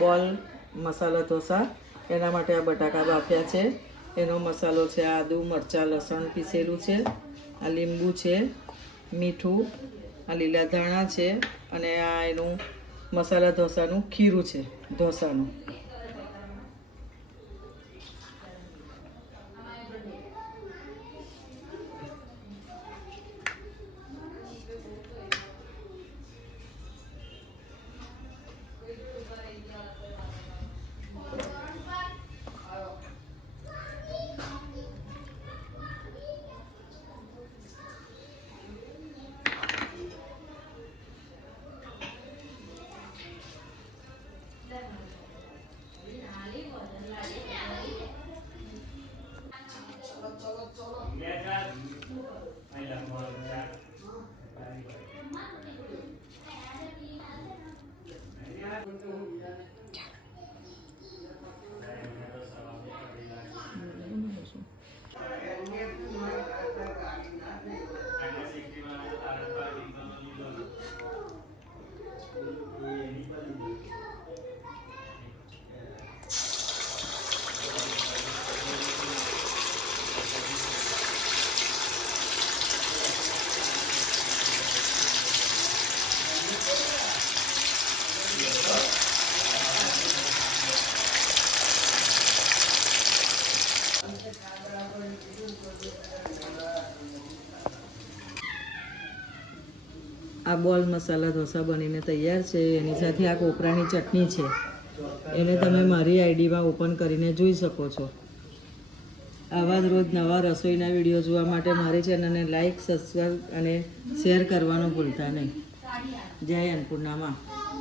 બોલ મસાલા ઢોસા. એના માટે આ બટાકા બાફ્યા છે, એનો મસાલો છે આદુ મરચાં લસણ પીસેલું છે, આ લીંબુ છે, મીઠું, આ લીલા ધાણા છે, અને આ એનું મસાલા ઢોસાનું ખીરું છે ઢોસાનું. આ બોલ મસાલા ઢોસા બનીને તૈયાર છે. એની સાથે આ કોપરાની ચટણી છે, એને તમે મારી આઈડીમાં ઓપન કરીને જોઈ શકો છો. આવા જ રોજ નવા રસોઈના વિડીયો જોવા માટે મારી ચેનલને લાઈક, સબસ્ક્રાઈબ અને શેર કરવાનું ભૂલતા નહીં. જય અન્નપૂર્ણામાં.